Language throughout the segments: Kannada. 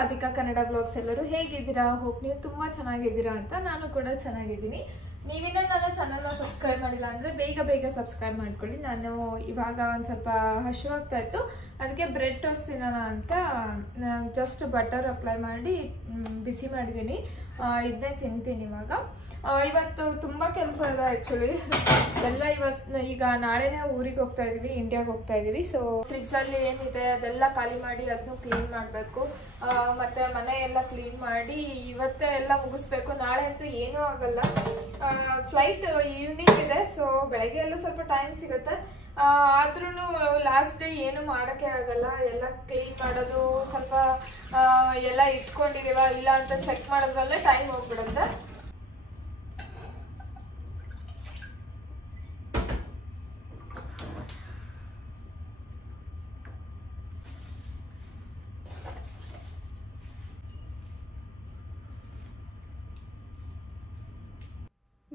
ರಾಧಿಕಾ ಕನ್ನಡ ಬ್ಲಾಗ್ಸ್ ಎಲ್ಲರೂ ಹೇಗಿದ್ದೀರಾ? ಹೋಪ್ ನೀವು ತುಂಬ ಚೆನ್ನಾಗಿದ್ದೀರಾ ಅಂತ. ನಾನು ಕೂಡ ಚೆನ್ನಾಗಿದ್ದೀನಿ. ನೀವಿನ್ನ ನನ್ನ ಚಾನಲ್ನ ಸಬ್ಸ್ಕ್ರೈಬ್ ಮಾಡಿಲ್ಲ ಅಂದರೆ ಬೇಗ ಸಬ್ಸ್ಕ್ರೈಬ್ ಮಾಡ್ಕೊಳ್ಳಿ. ನಾನು ಇವಾಗ ಒಂದು ಸ್ವಲ್ಪ ಹಸಿವಾಗ್ತಾ ಇತ್ತು, ಅದಕ್ಕೆ ಬ್ರೆಡ್ ಟೋಸ್ಟ್ ತಿನ್ನೋಣ ಅಂತ ಜಸ್ಟ್ ಬಟರ್ ಅಪ್ಲೈ ಮಾಡಿ ಬಿಸಿ ಮಾಡಿದ್ದೀನಿ. ಇದನ್ನೇ ತಿಂತೀನಿ ಇವಾಗ. ಇವತ್ತು ತುಂಬ ಕೆಲಸ ಇದೆ ಆ್ಯಕ್ಚುಲಿ. ಎಲ್ಲ ಈಗ ನಾಳೆನೇ ಊರಿಗೆ ಹೋಗ್ತಾ ಇದ್ದೀವಿ, ಇಂಡಿಯಾಗೆ ಹೋಗ್ತಾ ಇದ್ದೀವಿ. ಸೊ ಫ್ರಿಜ್ಜಲ್ಲಿ ಏನಿದೆ ಅದೆಲ್ಲ ಖಾಲಿ ಮಾಡಿ ಅದನ್ನು ಕ್ಲೀನ್ ಮಾಡಬೇಕು. ಮತ್ತು ಮನೆ ಎಲ್ಲ ಕ್ಲೀನ್ ಮಾಡಿ ಇವತ್ತೇ ಎಲ್ಲ ಮುಗಿಸ್ಬೇಕು. ನಾಳೆ ಅಂತೂ ಏನೂ ಆಗಲ್ಲ, ಫ್ಲೈಟ್ ಈವ್ನಿಂಗ್ ಇದೆ. ಸೊ ಬೆಳಗ್ಗೆ ಎಲ್ಲ ಸ್ವಲ್ಪ ಟೈಮ್ ಸಿಗುತ್ತೆ, ಆದ್ರೂ ಲಾಸ್ಟ್ ಡೇ ಏನು ಮಾಡೋಕ್ಕೆ ಆಗಲ್ಲ. ಎಲ್ಲ ಕ್ಲೀನ್ ಮಾಡೋದು, ಸ್ವಲ್ಪ ಎಲ್ಲ ಇಟ್ಕೊಂಡಿದ್ದೀವ ಇಲ್ಲ ಅಂತ ಚೆಕ್ ಮಾಡೋದ್ರಲ್ಲೇ ಟೈಮ್ ಹೋಗ್ಬಿಡುತ್ತೆ.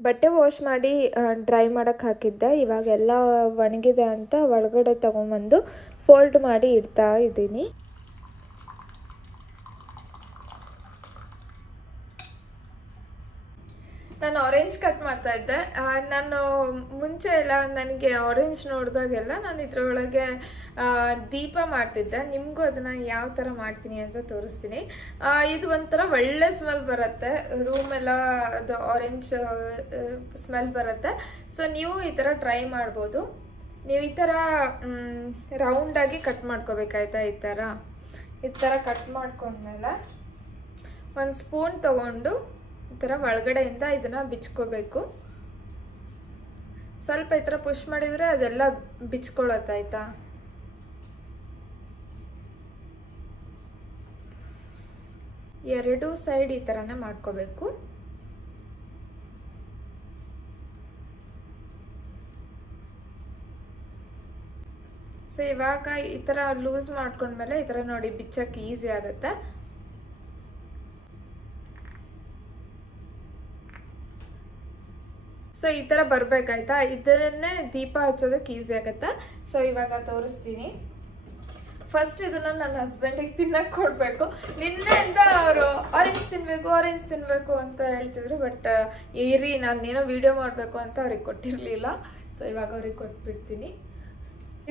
ಬಟ್ಟೆ ವಾಶ್ ಮಾಡಿ ಡ್ರೈ ಮಾಡೋಕ್ಕೆ ಹಾಕಿದ್ದೆ. ಇವಾಗೆಲ್ಲ ಒಣಗಿದೆ ಅಂತ ಒಳಗಡೆ ತೊಗೊಂಬಂದು ಫೋಲ್ಡ್ ಮಾಡಿ ಇಡ್ತಾ ಇದ್ದೀನಿ. ನಾನು ಆರೆಂಜ್ ಕಟ್ ಮಾಡ್ತಾ ಇದ್ದೆ. ನಾನು ಮುಂಚೆ ಎಲ್ಲ ನನಗೆ ಆರೆಂಜ್ ನೋಡಿದಾಗೆಲ್ಲ ನಾನು ಇದರೊಳಗೆ ದೀಪ ಮಾಡ್ತಿದ್ದೆ. ನಿಮಗೂ ಅದನ್ನು ಯಾವ ಥರ ಮಾಡ್ತೀನಿ ಅಂತ ತೋರಿಸ್ತೀನಿ. ಇದು ಒಂಥರ ಒಳ್ಳೆ ಸ್ಮೆಲ್ ಬರುತ್ತೆ, ರೂಮೆಲ್ಲ ಅದು ಆರೆಂಜ್ ಸ್ಮೆಲ್ ಬರುತ್ತೆ. ಸೊ ನೀವು ಈ ಥರ ಟ್ರೈ ಮಾಡ್ಬೋದು. ನೀವು ಈ ಥರ ರೌಂಡಾಗಿ ಕಟ್ ಮಾಡ್ಕೋಬೇಕಾಯ್ತಾ. ಈ ಥರ ಕಟ್ ಮಾಡ್ಕೊಂಡ್ಮೇಲೆ ಒಂದು ಸ್ಪೂನ್ ತೊಗೊಂಡು ಈ ಥರ ಒಳಗಡೆಯಿಂದ ಇದನ್ನು ಬಿಚ್ಕೋಬೇಕು. ಸ್ವಲ್ಪ ಈ ಥರ ಪುಷ್ ಮಾಡಿದರೆ ಅದೆಲ್ಲ ಬಿಚ್ಕೊಳ್ಳುತ್ತಾಯ್ತಾ. ಎರಡೂ ಸೈಡ್ ಈ ಥರನೇ ಮಾಡ್ಕೋಬೇಕು. ಸೊ ಇವಾಗ ಈ ಥರ ಲೂಸ್ ಮಾಡ್ಕೊಂಡ್ಮೇಲೆ ಈ ಥರ ನೋಡಿ ಬಿಚ್ಚಕ್ಕೆ ಈಸಿ ಆಗುತ್ತೆ. ಸೊ ಈ ಥರ ಬರಬೇಕಾಯ್ತಾ. ಇದನ್ನೇ ದೀಪ ಹಚ್ಚೋದಕ್ಕೆ ಈಸಿ ಆಗುತ್ತೆ. ಸೊ ಇವಾಗ ತೋರಿಸ್ತೀನಿ. ಫಸ್ಟ್ ಇದನ್ನು ನನ್ನ ಹಸ್ಬೆಂಡಿಗೆ ತಿನ್ನಕ್ಕೆ ಕೊಡಬೇಕು. ನಿನ್ನೆಯಿಂದ ಅವರು ಆರೆಂಜ್ ತಿನ್ನಬೇಕು ಅಂತ ಹೇಳ್ತಿದ್ರು. ಬಟ್ ಇರಿ, ನಾನೇನೋ ವಿಡಿಯೋ ಮಾಡಬೇಕು ಅಂತ ಅವ್ರಿಗೆ ಕೊಟ್ಟಿರಲಿಲ್ಲ. ಸೊ ಇವಾಗ ಅವ್ರಿಗೆ ಕೊಟ್ಬಿಡ್ತೀನಿ.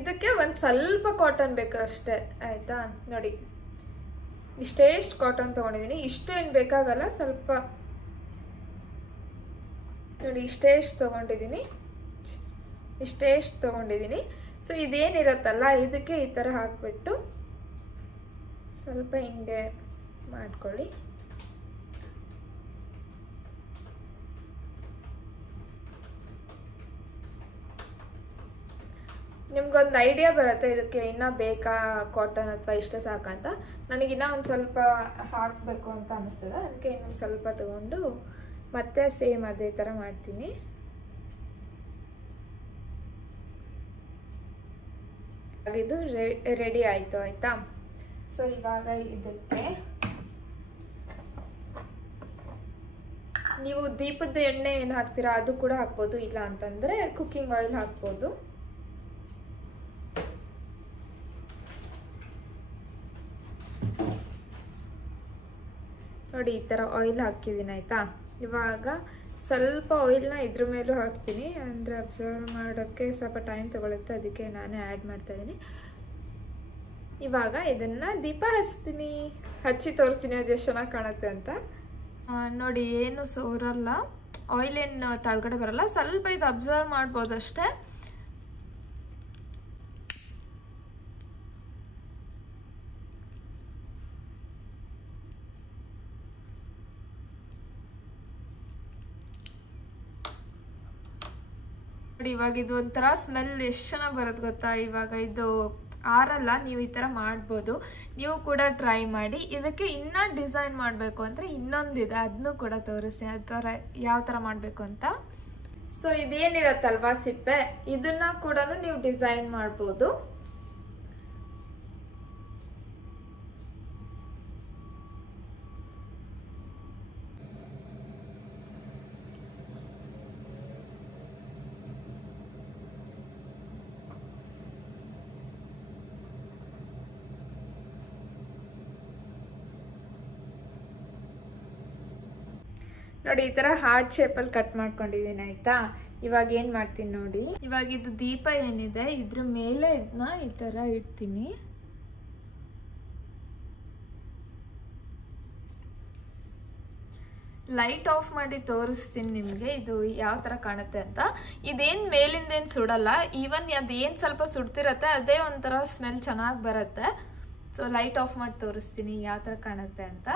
ಇದಕ್ಕೆ ಒಂದು ಸ್ವಲ್ಪ ಕಾಟನ್ ಬೇಕು ಅಷ್ಟೇ ಆಯಿತಾ. ನೋಡಿ ಇಷ್ಟೇಷ್ಟು ಕಾಟನ್ ತೊಗೊಂಡಿದ್ದೀನಿ. ಇಷ್ಟು ಏನು ಬೇಕಾಗಲ್ಲ, ಸ್ವಲ್ಪ ನೋಡಿ ಇಷ್ಟೇಷ್ಟು ತೊಗೊಂಡಿದ್ದೀನಿ. ಸೊ ಇದೇನಿರತ್ತಲ್ಲ ಇದಕ್ಕೆ ಈ ಥರ ಹಾಕ್ಬಿಟ್ಟು ಸ್ವಲ್ಪ ಹಿಂಗೆ ಮಾಡ್ಕೊಳ್ಳಿ. ನಿಮ್ಗೊಂದು ಐಡಿಯಾ ಬರುತ್ತೆ ಇದಕ್ಕೆ ಇನ್ನೂ ಬೇಕಾ ಕಾಟನ್ ಅಥವಾ ಇಷ್ಟೇ ಸಾಕಂತ. ನನಗಿನ್ನೂ ಒಂದು ಸ್ವಲ್ಪ ಹಾಕಬೇಕು ಅಂತ ಅನ್ನಿಸ್ತದೆ, ಅದಕ್ಕೆ ಇನ್ನೊಂದು ಸ್ವಲ್ಪ ತಗೊಂಡು ಮತ್ತೆ ಸೇಮ್ ಅದೇ ಥರ ಮಾಡ್ತೀನಿ. ಇದು ರೆಡಿ ಆಯಿತು ಆಯಿತಾ. ಸೊ ಇವಾಗ ಇದಕ್ಕೆ ನೀವು ದೀಪದ ಎಣ್ಣೆ ಏನು ಹಾಕ್ತೀರಾ ಅದು ಕೂಡ ಹಾಕ್ಬೋದು, ಇಲ್ಲ ಅಂತಂದರೆ ಕುಕ್ಕಿಂಗ್ ಆಯಿಲ್ ಹಾಕ್ಬೋದು. ನೋಡಿ ಈ ಥರ ಆಯಿಲ್ ಹಾಕಿದ್ದೀನಿ ಆಯಿತಾ. ಇವಾಗ ಸ್ವಲ್ಪ ಆಯಿಲ್ನ ಇದ್ರ ಮೇಲೂ ಹಾಕ್ತೀನಿ, ಅಂದರೆ ಅಬ್ಸರ್ವ್ ಮಾಡೋಕ್ಕೆ ಸ್ವಲ್ಪ ಟೈಮ್ ತೊಗೊಳುತ್ತೆ, ಅದಕ್ಕೆ ನಾನೇ ಆ್ಯಡ್ ಮಾಡ್ತಾಯಿದ್ದೀನಿ. ಇವಾಗ ಇದನ್ನು ದೀಪ ಹಚ್ಚಿ ತೋರಿಸ್ತೀನಿ ಅದು ಎಷ್ಟು ಚೆನ್ನಾಗಿ ಕಾಣುತ್ತೆ ಅಂತ. ನೋಡಿ ಏನು ಸೋರಲ್ಲ, ಆಯಿಲ್ ಏನು ತಳಗಡೆ ಬರಲ್ಲ, ಸ್ವಲ್ಪ ಇದು ಅಬ್ಸರ್ವ್ ಮಾಡ್ಬೋದು ಅಷ್ಟೇ. ಇವಾಗ ಇದು ಒಂಥರ ಸ್ಮೆಲ್ ಎಷ್ಟು ಚೆನ್ನಾಗಿ ಬರುತ್ತೆ ಗೊತ್ತಾ. ಇವಾಗ ಇದು ಆರಲ್ಲ, ನೀವು ಈ ಥರ ಮಾಡ್ಬೋದು. ನೀವು ಕೂಡ ಟ್ರೈ ಮಾಡಿ. ಇದಕ್ಕೆ ಇನ್ನೂ ಡಿಸೈನ್ ಮಾಡಬೇಕು ಅಂದರೆ ಇನ್ನೊಂದಿದೆ, ಅದನ್ನು ಕೂಡ ತೋರಿಸಿ ಆ ಥರ ಯಾವ ಥರ ಮಾಡಬೇಕು ಅಂತ. ಸೊ ಇದೇನಿರತ್ತಲ್ವಾ ಸಿಪ್ಪೆ, ಇದನ್ನು ಕೂಡ ನೀವು ಡಿಸೈನ್ ಮಾಡ್ಬೋದು. ನೋಡಿ ಈ ಥರ ಹಾರ್ಟ್ ಶೇಪಲ್ಲಿ ಕಟ್ ಮಾಡ್ಕೊಂಡಿದ್ದೀನಿ ಆಯಿತಾ. ಇವಾಗ ಏನು ಮಾಡ್ತೀನಿ ನೋಡಿ, ಇವಾಗ ಇದು ದೀಪ ಏನಿದೆ ಇದ್ರ ಮೇಲೆ ಇದನ್ನ ಈ ಥರ ಇಡ್ತೀನಿ. ಲೈಟ್ ಆಫ್ ಮಾಡಿ ತೋರಿಸ್ತೀನಿ ನಿಮಗೆ ಇದು ಯಾವ ಥರ ಕಾಣುತ್ತೆ ಅಂತ. ಇದೇನು ಮೇಲಿಂದೇನು ಸುಡಲ್ಲ, ಈವನ್ ಅದೇನು ಸ್ವಲ್ಪ ಸುಡ್ತಿರತ್ತೆ ಅದೇ ಒಂಥರ ಸ್ಮೆಲ್ ಚೆನ್ನಾಗಿ ಬರುತ್ತೆ. ಸೊ ಲೈಟ್ ಆಫ್ ಮಾಡಿ ತೋರಿಸ್ತೀನಿ ಯಾವ ಥರ ಕಾಣುತ್ತೆ ಅಂತ.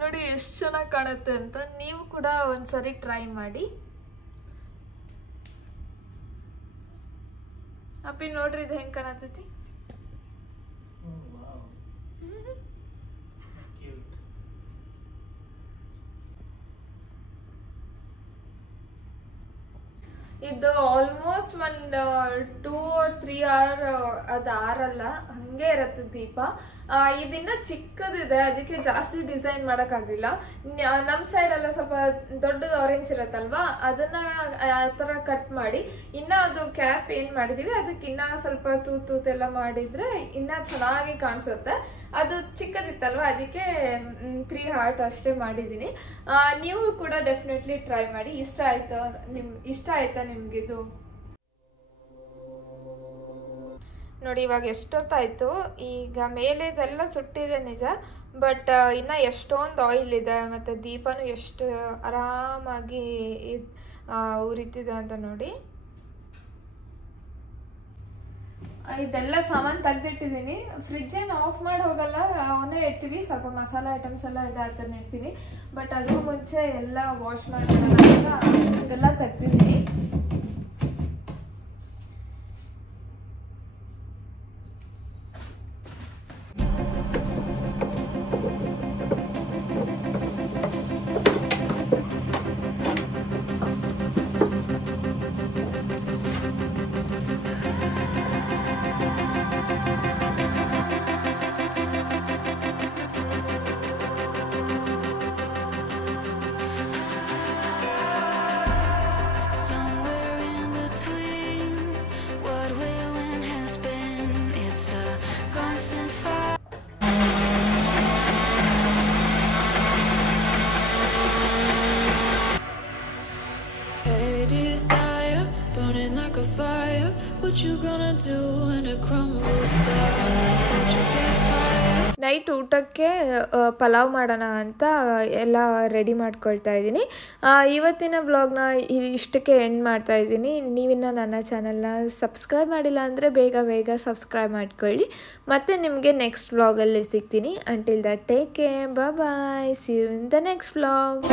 ನೋಡಿ ಎಷ್ಟು ಚೆನ್ನಾಗಿ ಕಾಣುತ್ತೆ ಅಂತ. ನೀವು ಕೂಡ ಒಂದ್ಸರಿ ಟ್ರೈ ಮಾಡಿ. ಅಪ್ಪಿ ನೋಡ್ರಿ ಇದು ಹೆಂಗೆ ಕಾಣತೈತಿ. ಇದು ಆಲ್ಮೋಸ್ಟ್ ಒಂದು 2 or 3 hour ಅದು ಆರಲ್ಲ, ಹಂಗೆ ಇರತ್ತೆ ದೀಪ. ಇದಿನ್ನ ಚಿಕ್ಕದಿದೆ, ಅದಕ್ಕೆ ಜಾಸ್ತಿ ಡಿಸೈನ್ ಮಾಡೋಕ್ಕಾಗಲಿಲ್ಲ. ನಮ್ಮ ಸೈಡೆಲ್ಲ ಸ್ವಲ್ಪ ದೊಡ್ಡದು ಆರೆಂಜ್ ಇರತ್ತಲ್ವಾ, ಅದನ್ನ ಆ ಥರ ಕಟ್ ಮಾಡಿ ಇನ್ನು ಅದು ಕ್ಯಾಪ್ ಏನು ಮಾಡಿದೀವಿ ಅದಕ್ಕೆ ಇನ್ನ ಸ್ವಲ್ಪ ತೂತೆಲ್ಲ ಮಾಡಿದ್ರೆ ಇನ್ನ ಚೆನ್ನಾಗಿ ಕಾಣಿಸುತ್ತೆ. ಅದು ಚಿಕ್ಕದಿತ್ತಲ್ವ ಅದಕ್ಕೆ 3 heart ಅಷ್ಟೇ ಮಾಡಿದ್ದೀನಿ. ನೀವು ಕೂಡ ಡೆಫಿನೆಟ್ಲಿ ಟ್ರೈ ಮಾಡಿ. ಇಷ್ಟ ಆಯ್ತಾ ನಿಮ್ಗಿದು? ನೋಡಿ ಇವಾಗ ಎಷ್ಟೊತ್ತಾಯ್ತು. ಈಗ ಮೇಲೆದೆಲ್ಲ ಸುಟ್ಟಿದೆ ನಿಜ, ಬಟ್ ಇನ್ನು ಎಷ್ಟೊಂದು ಆಯಿಲ್ ಇದೆ ಮತ್ತು ದೀಪನೂ ಎಷ್ಟು ಆರಾಮಾಗಿ ಉರಿತಿದೆ ಅಂತ ನೋಡಿ. ಇದೆಲ್ಲ ಸಾಮಾನು ತೆಗೆದಿಟ್ಟಿದ್ದೀನಿ. ಫ್ರಿಜ್ ಏನು ಆಫ್ ಮಾಡಿ ಹೋಗಲ್ಲ, ಅವನ್ನೇ ಇಡ್ತೀವಿ. ಸ್ವಲ್ಪ ಮಸಾಲೆ ಐಟಮ್ಸ್ ಎಲ್ಲ ಇದೆ ಆ ಥರ ಇಡ್ತೀವಿ. ಬಟ್ ಅದು ಮುಂಚೆ ಎಲ್ಲ ವಾಶ್ ಮಾಡೋಣ ಅಂತ ಎಲ್ಲ ತೆಗ್ದಿದ್ದೀನಿ. ನೈಟ್ ಊಟಕ್ಕೆ ಪಲಾವ್ ಮಾಡೋಣ ಅಂತ ಎಲ್ಲ ರೆಡಿ ಮಾಡ್ಕೊಳ್ತಾ ಇದ್ದೀನಿ. ಇವತ್ತಿನ ವ್ಲಾಗ್ನ ಇಷ್ಟಕ್ಕೆ ಎಂಡ್ ಮಾಡ್ತಾ ಇದ್ದೀನಿ. ನೀವಿನ್ನ ನನ್ನ ಚಾನಲ್ನ ಸಬ್ಸ್ಕ್ರೈಬ್ ಮಾಡಿಲ್ಲ ಅಂದರೆ ಬೇಗ ಸಬ್ಸ್ಕ್ರೈಬ್ ಮಾಡ್ಕೊಳ್ಳಿ. ಮತ್ತು ನಿಮಗೆ ನೆಕ್ಸ್ಟ್ ವ್ಲಾಗಲ್ಲಿ ಸಿಗ್ತೀನಿ. Until that take care, bye, see you in the next vlog.